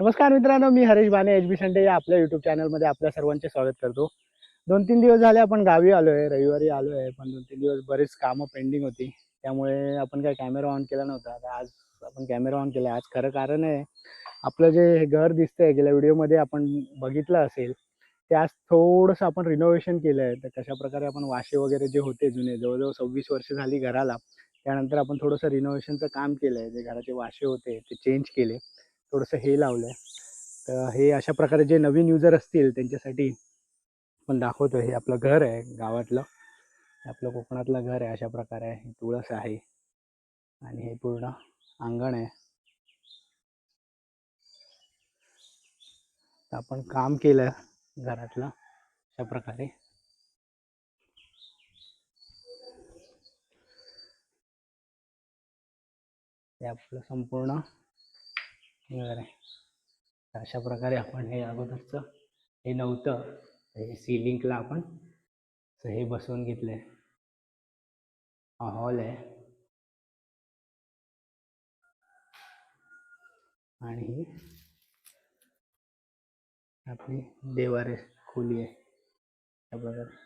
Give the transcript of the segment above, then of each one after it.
नमस्कार मित्रांनो, मी हरीश बाने एच बी संडे या आपल्या यूट्यूब चॅनलमध्ये आपल्या सर्वांचे स्वागत करतो. 2-3 दिवस झाले आपण गावी आलो आहे, रविवारी आलो आहे, पण 2-3 दिवस बरेच कामं पेंडिंग होती. त्यामुळे आपण काही कॅमेरा ऑन केला नव्हता. आता आज आपण कॅमेरा ऑन केला. आज खरं कारण आहे, आपलं जे हे घर दिसतंय गेल्या व्हिडिओमध्ये आपण बघितलं असेल, ते आज थोडंसं आपण रिनोव्हेशन केलं आहे. तर कशाप्रकारे आपण वाशे वगैरे जे होते जुने, जवळजवळ 26 वर्ष झाली घराला, त्यानंतर आपण थोडंसं रिनोव्हेशनचं काम केलं आहे. जे घराचे वाशे होते ते चेंज केले, थोडंसं हे लावलंय. तर हे अशा प्रकारे जे नवीन युजर असतील त्यांच्यासाठी आपण दाखवतो. हे आपलं घर आहे गावातलं, आपलं कोकणातलं घर आहे. अशा प्रकारे आहे, तुळस आहे आणि हे पूर्ण अंगण आहे. तर आपण काम केलं घरातलं अशा प्रकारे. हे आपलं संपूर्ण घर आहे. अशा प्रकारे आपण हे अगोदरचं हे नव्हतं, हे सिलिंगला आपण हे बसवून घेतलंय. हा हॉल आहे आणि ही आपली देवारे खोली आहे. अशा प्रकारे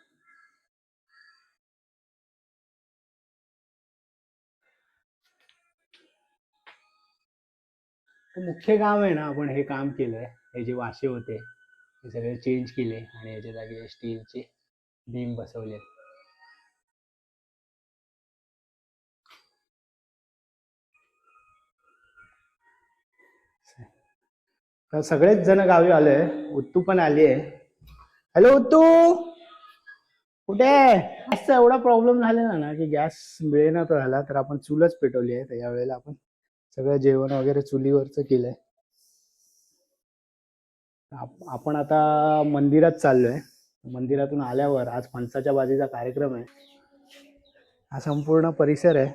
मुख्य काम आहे ना, आपण हे काम केलंय. हे जे वाशे होते हे सगळे चेंज केले आणि याच्या जागी स्टीलचे बीम बसवले. तर सगळेच जण गावी आलोय. उत्तू पण आली आहे. हॅलो उत्तू, कुठे आहे? असं एवढा प्रॉब्लेम झालेला ना की गॅस मिळेना तो झाला, तर आपण चूलच पेटवली आहे. तर यावेळेला आपण सगळं जेवण वगैरे चुलीवरचं केलंय. आपण आता मंदिरात चाललोय. मंदिरातून आल्यावर आज फणसाच्या भाजीचा कार्यक्रम आहे. हा संपूर्ण परिसर आहे.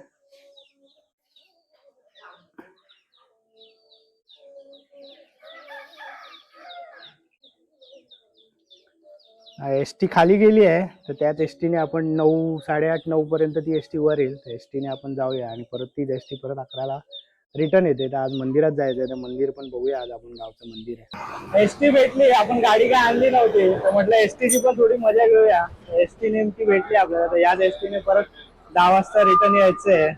एस टी खाली गेली आहे, तर त्याच एस टीने आपण 9, 8:30, 9 पर्यंत ती एस टी वर येईल. तर एस टीने आपण जाऊया आणि परत ती एस टी परत 11ला रिटर्न येते. तर आज मंदिरात जायचं आहे. तर मंदिर पण बघूया. आज आपण गावचं मंदिर आहे. एस टी भेटली. आपण गाडी काय आणली नव्हती, तर म्हटलं एस टीची पण थोडी मजा घेऊया. एस टी नेमकी भेटली आपल्याला. तर याच एस टीने परत 10 वाजता रिटर्न यायचंय.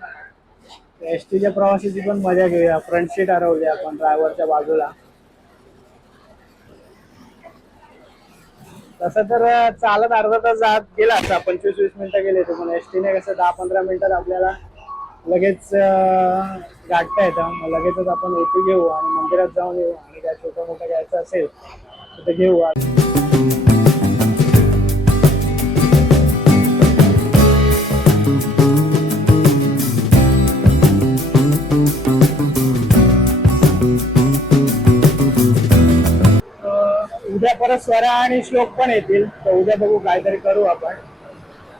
एस टीच्या प्रवासाची पण मजा घेऊया. फ्रंट सीट हरवली आपण ड्रायव्हरच्या बाजूला. तसं तर चालत अर्धा तास जात गेला असता, 25-20 मिनिटं गेले तर. पण एस टीने कसं 10-15 मिनिटात आपल्याला लगेच गाठता येतं. मग लगेचच आपण ओटी घेऊ आणि मंदिरात जाऊन येऊ. आणि काय छोटं मोठं घ्यायचं असेल तर ते घेऊ. उद्या परत स्वरा आणि श्लोक पण येतील. तर उद्या बघू, काहीतरी करू आपण.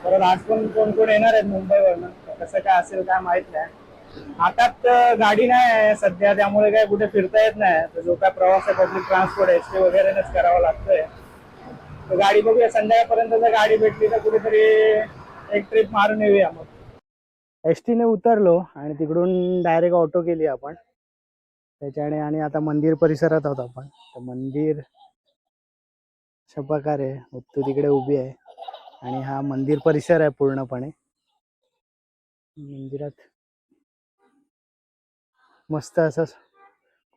परत आज पण कोण कोण येणार आहेत मुंबईवरनं. कसं काय असेल काय माहित नाही. हातात गाडी नाही आहे सध्या, त्यामुळे काय कुठे फिरता येत नाही. तर जो काय प्रवास आहे पब्लिक ट्रान्सपोर्ट एस टी वगैरेच करावा लागतोय. तर गाडी बघूया, संध्याकाळपर्यंत जर गाडी भेटली तर कुठेतरी एक ट्रिप मारून येऊया. मग एस टीने उतरलो आणि तिकडून डायरेक्ट ऑटो केली आपण त्याच्याने. आणि आता मंदिर परिसरात आहोत आपण. तर मंदिर अशा प्रकारे उत्तू तिकडे उभी आहे आणि हा मंदिर परिसर आहे पूर्णपणे. मंदिरात मस्त असं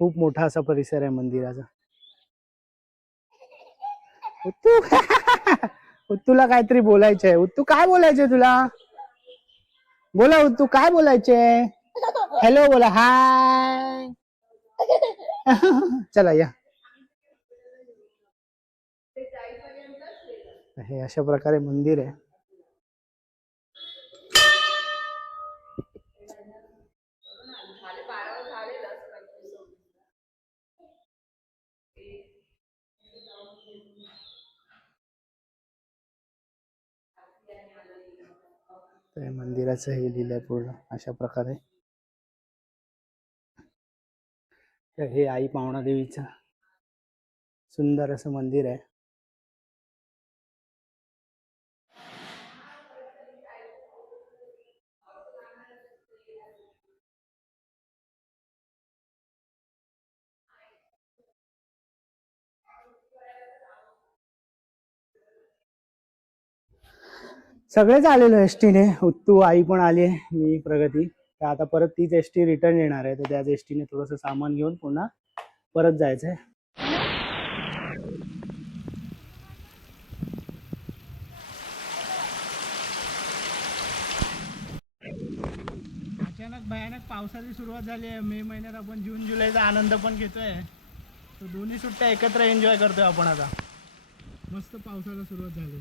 खूप मोठा असा परिसर आहे मंदिराचा. उत्तू उत्तूला काहीतरी बोलायचंय. उत्तू काय बोलायचंय तुला? बोला उत्तू, काय बोलायचंय? हॅलो बोला, हाय. चला या. हे अशा प्रकारे मंदिर आहे. तर मंदिराचं हे लिहिलंय पूर्ण अशा प्रकारे. तर हे आई पावणा देवीचं सुंदर असं मंदिर आहे. सगळेच आलेलो एस टीने. उत्तू, आई पण आली आहे, मी, प्रगती. तर आता परत तीच एस टी रिटर्न येणार आहे, तर त्याच एस टीने थोडंसं सामान घेऊन पुन्हा परत जायचंय. अचानक भयानक पावसाची सुरुवात झाली आहे. मे महिन्यात आपण जून जुलैचा आनंद पण घेतोय. तो दोन्ही सुट्ट्या एकत्र एन्जॉय करतोय आपण आता. मस्त पावसाला सुरुवात झाली.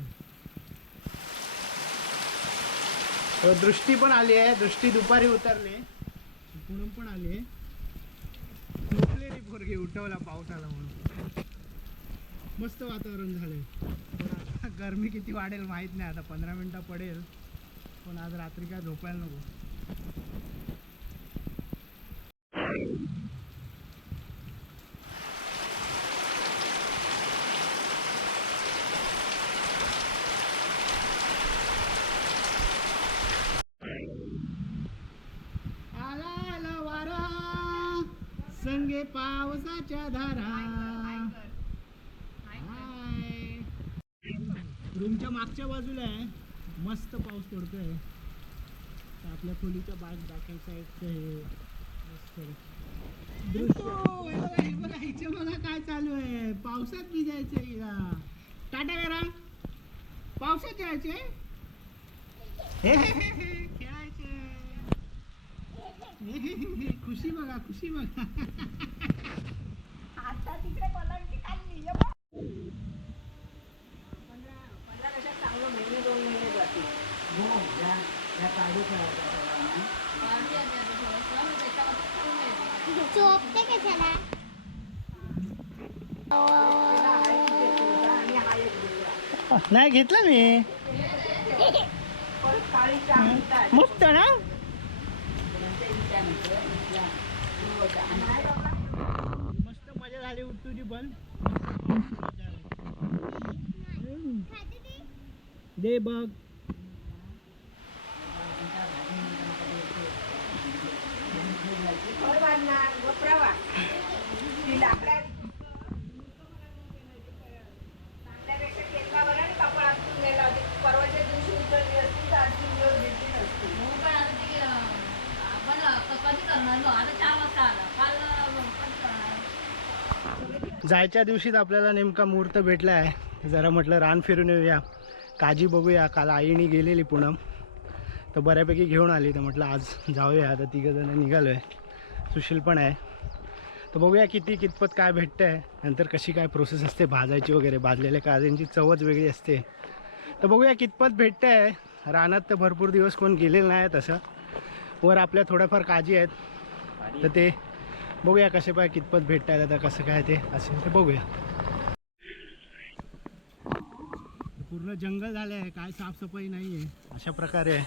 दृष्टी पण आली आहे. दृष्टी दुपारी उतरली. पूनम पण आली आहे. झोपलेली पोरगी उठवला पावसाला म्हणून. मस्त वातावरण झालंय. पण गरमी किती वाढेल माहित नाही. आता 15 मिनिटं पडेल, पण आज रात्री काय झोपायला नको. आला आला वारा संगे पावसाच्या धारा. रूमच्या मागच्या बाजूला आहे, मस्त पाऊस पडतोय. आपल्या खोलीच्या बाकी साईडचं हे मस्त दृश्य. बघा इथे बघा काय चालू आहे. पावसात भिजायचंय का? टाटा करा. पावसात जायचे, खेळायचे. खुशी बघा, खुशी बघा. आता तिकडे पलंटी खाल्ली. चांगलं महिने 2 महिने जातील. झोपते कशाला? नाही घेतलं मी. मस्त ना. मस्त मजा झाली उत्तूची पण. दे बघ. जायच्या दिवशीच आपल्याला नेमका मुहूर्त भेटला आहे. जरा म्हटलं रान फिरून येऊया, काजी बघूया. काल आईने गेलेली पूनम, तर बऱ्यापैकी घेऊन आली. तर म्हटलं आज जाऊया. आता 3 जण निघालो आहे. सुशील पण आहे. तर बघूया कितपत काय भेटतं आहे. नंतर कशी काय प्रोसेस असते भाजायची वगैरे. भाजलेल्या काजींची चवच वेगळी असते. तर बघूया कितपत भेटतं आहे. रानात तर भरपूर दिवस कोण गेलेलं नाही. तसं वर आपल्या थोड्याफार काजी आहेत, तर ते बघूया कसे काय कितपत भेटत आहेत. आता कसं काय ते असेल ते बघूया. पूर्ण जंगल झालं आहे, काय साफसफाई नाही आहे. अशा प्रकारे आहे.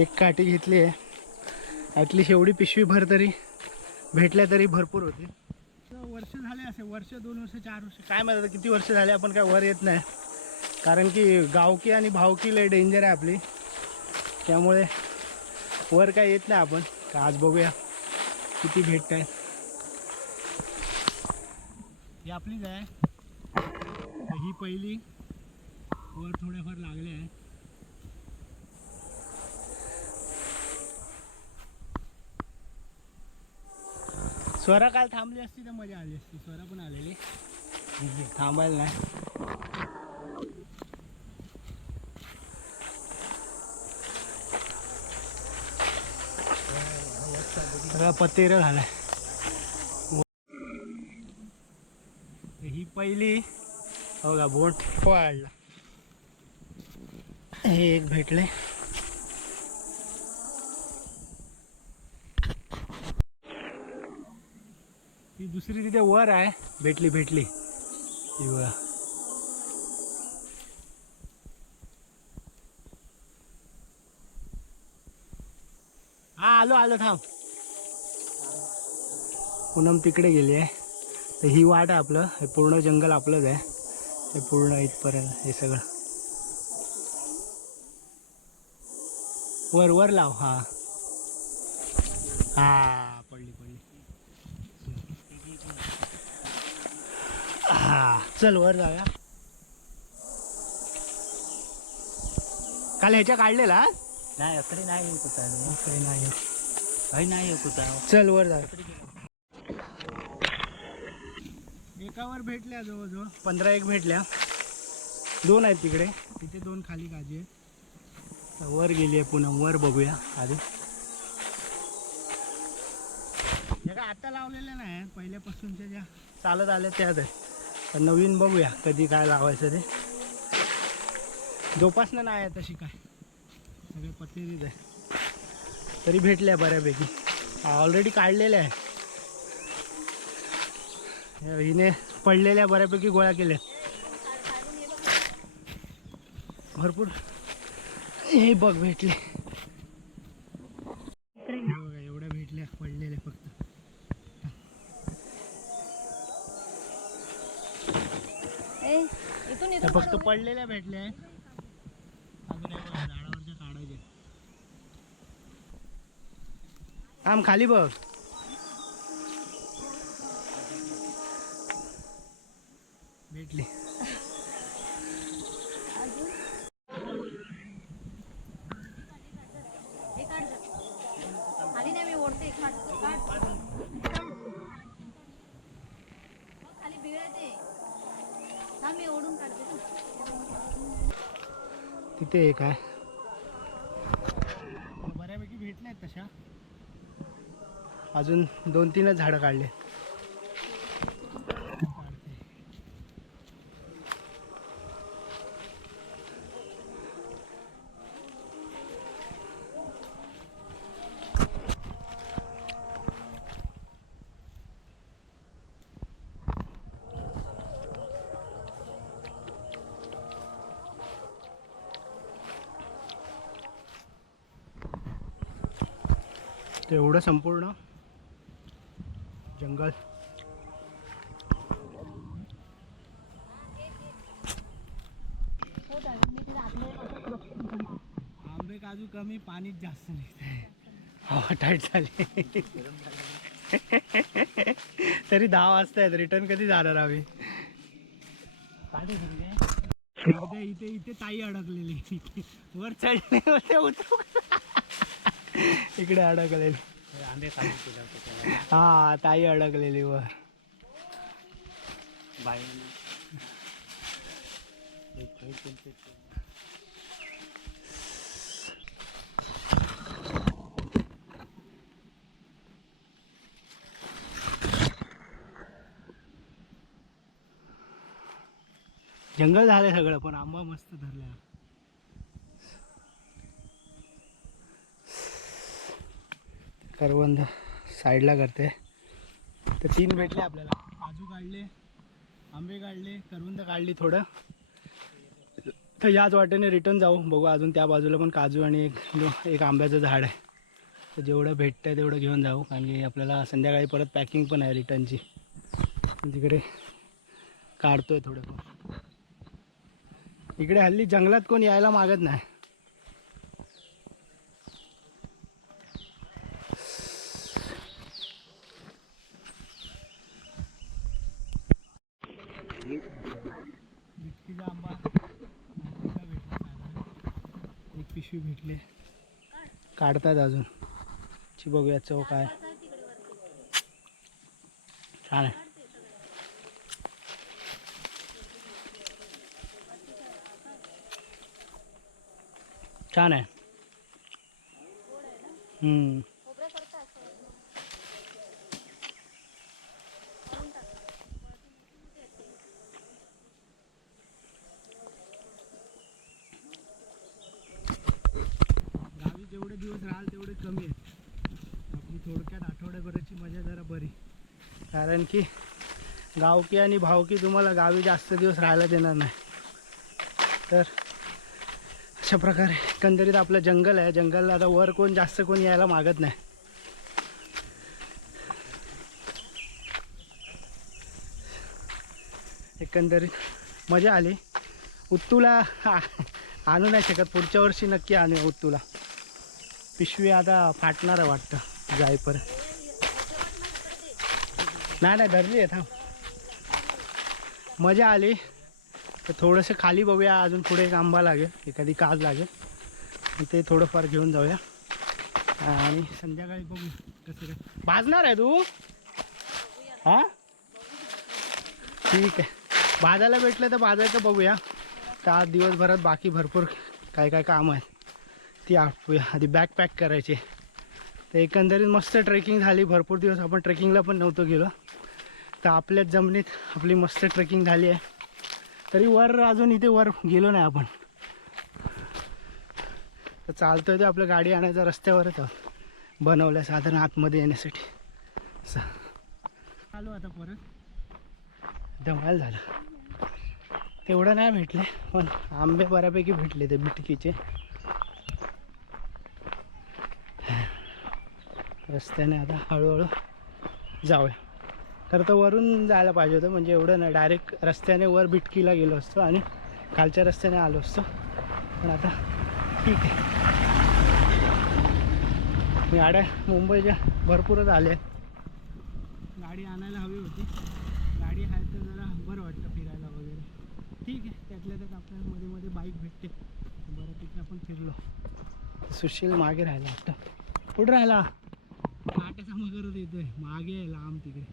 एक काठी घेतली आहे. ॲटलिस्ट एवढी पिशवी भर तरी भेटल्या तरी भरपूर होते. वर्ष झाले असे, वर्ष 2 वर्ष 4 वर्ष काय माहिती किती वर्ष झाले आपण काय वर येत नाही. कारण की गावकी आणि भावकी लय डेंजर आहे आपली. त्यामुळे वर काय येत नाही आपण. आज बघूया किती भेटत आहे. ही आपलीच आहे. ही पहिली. वर थोड्याफार लागले आहे. स्वरा काल थांबली असती तर मजा आली असती. स्वरा पण आलेली, थांबायला नाही. सगळा पतेर झालाय. ही पहिली. हो का बोट वाढला. हे एक भेटले. ही दुसरी तिथे वर आहे. भेटली ही बघा. हा आलो थांब. पूनम तिकडे गेली आहे. तर ही वाट आहे आपलं. हे पूर्ण जंगल आपलंच आहे. हे पूर्ण इथपर्यंत हे सगळं वर लाव. हा पडली. हा चल वर जाऊया. काल ह्याच्या काढलेला नाही अकडे नाही कुठं काही नाही. काही नाही कुठं. चल वर जाऊया. एकावर भेटल्या जवळजवळ 15 भेटल्या. 2 आहेत तिकडे, तिथे 2 खाली काजी आहेत. वर गेली आहे पुन्हा. वर बघूया आधी. ज्या काय आता लावलेल्या नाही पहिल्यापासूनच्या ज्या चालत आल्या त्याच आहेत. पण नवीन बघूया कधी काय लावायचं ते. जोपासना नाही आहे तशी काय, सगळे पत्नीच आहे. तरी भेटल्या बऱ्यापैकी. ऑलरेडी काढलेल्या आहे. हिने पडलेल्या बऱ्यापैकी गोळा केल्या भरपूर. हे बघ भेटले बघा, एवढ्या भेटल्या पडलेल्या फक्त. फक्त पडलेल्या भेटल्या. अजून झाडावरच्या काढायचे. आम खाली बघ. भेटली. तिथे एक आहे. बऱ्यापैकी भेटल्या आहेत तशा. अजून 2-3च झाडं काढले. एवढं संपूर्ण जंगल. आंबे काजू कमी, पाणीच जास्त नाही. हवा टाईट झाली. तरी 10 वाजता आहेत. रिटर्न कधी जाणार आम्ही? इथे इथे ताई अडकलेली. वर चढले होते उतरू. इकडे अडकलेली. आंबे काढून केलं होतं. हा ताई अडकलेली वर. बाई जंगल झालंय सगळं, पण आंबा मस्त धरला. करवंद साईडला करते. तर 3 भेटले आपल्याला. काजू काढले, आंबे काढले, करवंद काढली थोडं. तर याच वाटेने रिटर्न जाऊ. बघू अजून त्या बाजूला पण काजू आणि एक आंब्याचं झाड आहे. तर जेवढं भेटतं तेवढं घेऊन जाऊ, कारण की आपल्याला संध्याकाळी परत पॅकिंग पण आहे रिटर्नची. तिकडे काढतोय थोडं. इकडे हल्ली जंगलात कोण यायला मागत नाही. बिटकीचा आंबा एक पिशवी भेटले. काढतात अजून. ची बघूया चव काय. छान आहे. छान आहे. गावी जेवढे दिवस राहाल तेवढे कमी आहेत. आपली थोडक्यात आठवड्याभराची मजा जरा बरी. कारण की गावकी आणि भावकी तुम्हाला गावी जास्त दिवस राहायला देणार नाही. तर अशा प्रकारे एकंदरीत आपलं जंगल आहे. जंगलला आता वर कोण जास्त कोण यायला मागत नाही. एकंदरीत मजा आली. उत्तूला आणू नाही शकत. पुढच्या वर्षी नक्की आणू उत्तूला. पिशवी आता फाटणार आहे वाटतं जाईपर्यंत. नाही धरली आहे. थांब मजा आली. तर थोडंसं खाली बघूया, अजून पुढे एक आंबा लागेल, एखादी काज लागेल, ते थोडंफार घेऊन जाऊया आणि संध्याकाळी बघू कसं काय. भाजणार आहे तू? हां ठीक आहे, भाजायला भेटलं तर भाजायचं बघूया. का आज दिवसभरात बाकी भरपूर काय काय कामं आहेत ती आटपूया. आधी बॅग पॅक करायची. तर एकंदरीत मस्त ट्रेकिंग झाली. भरपूर दिवस आपण ट्रेकिंगला पण नव्हतो गेलो, तर आपल्याच जमिनीत आपली मस्त ट्रेकिंग झाली आहे. तरी वर अजून इथे वर गेलो नाही आपण. तर चालतोय ते आपलं गाडी आणायचा रस्त्यावरच बनवलं साधारण आतमध्ये येण्यासाठी. असं आलो आता परत. धमाल झालं. तेवढं नाही भेटले पण आंबे बऱ्यापैकी भेटले ते बिटकीचे. रस्त्याने आता हळूहळू जाऊया. तर तो वरून जायला पाहिजे होतं, म्हणजे एवढं नाही, डायरेक्ट रस्त्याने वर बिटकीला गेलो असतो आणि खालच्या रस्त्याने आलो असतो. पण आता ठीक आहे. गाड्या मुंबईच्या भरपूरच आल्या. गाडी आणायला हवी होती. गाडी आहे तर जरा बरं वाटतं फिरायला वगैरे. ठीक आहे, त्यातल्या त्यात आपल्याला मध्ये मध्ये बाईक भेटते, बऱ्यापैकी आपण फिरलो. सुशील मागे राहिला वाटतं. कुठं राहिला? काट्याचा मगरच येतोय मागे आहे लांब तिकडे.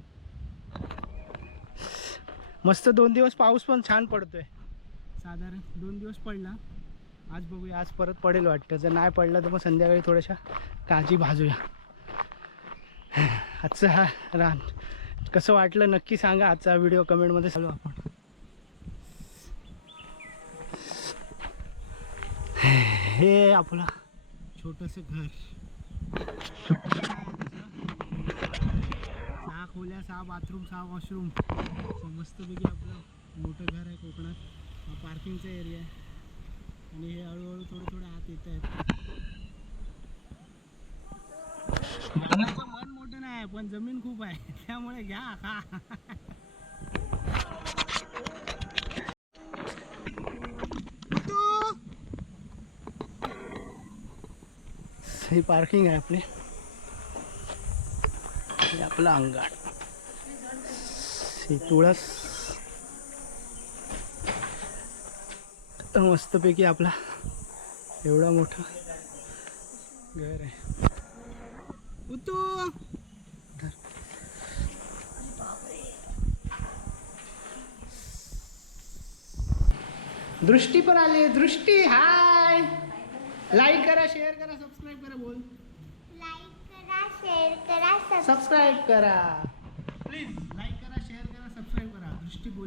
मस्त 2 दिवस पाऊस पण छान पडतोय. साधारण 2 दिवस पडला. आज बघूया, आज परत पडेल वाटतं. जर नाही पडला तर मग संध्याकाळी थोड्याशा काजी भाजूया. आजचा हा रान कसं वाटलं नक्की सांगा. आजचा व्हिडिओ कमेंटमध्ये चालू आपण. हे आपलं छोटंसं घर. 6 खोल्या, 6 बाथरूम, 6 वॉशरूम. मस्तपैकी आपलं मोठं घर आहे कोकणात. हा पार्किंगचा एरिया आहे आणि हे हळूहळू थोडे आत येत आहेत. मन मोठं नाही पण जमीन खूप आहे, त्यामुळे घ्या का. ही पार्किंग आहे आपली. हे आपलं अंगण. ही तुळस. मस्तपैकी आपला एवढा मोठा घर आहे. उतू दृष्टी पण आली. दृष्टी हाय. लाईक करा, शेअर करा, सबस्क्राईब करा. बोल. लाईक करा, शेअर करा, सबस्क्राईब करा प्लीज. लाईक करा, शेअर करा, सबस्क्राईब करा. दृष्टी बोल.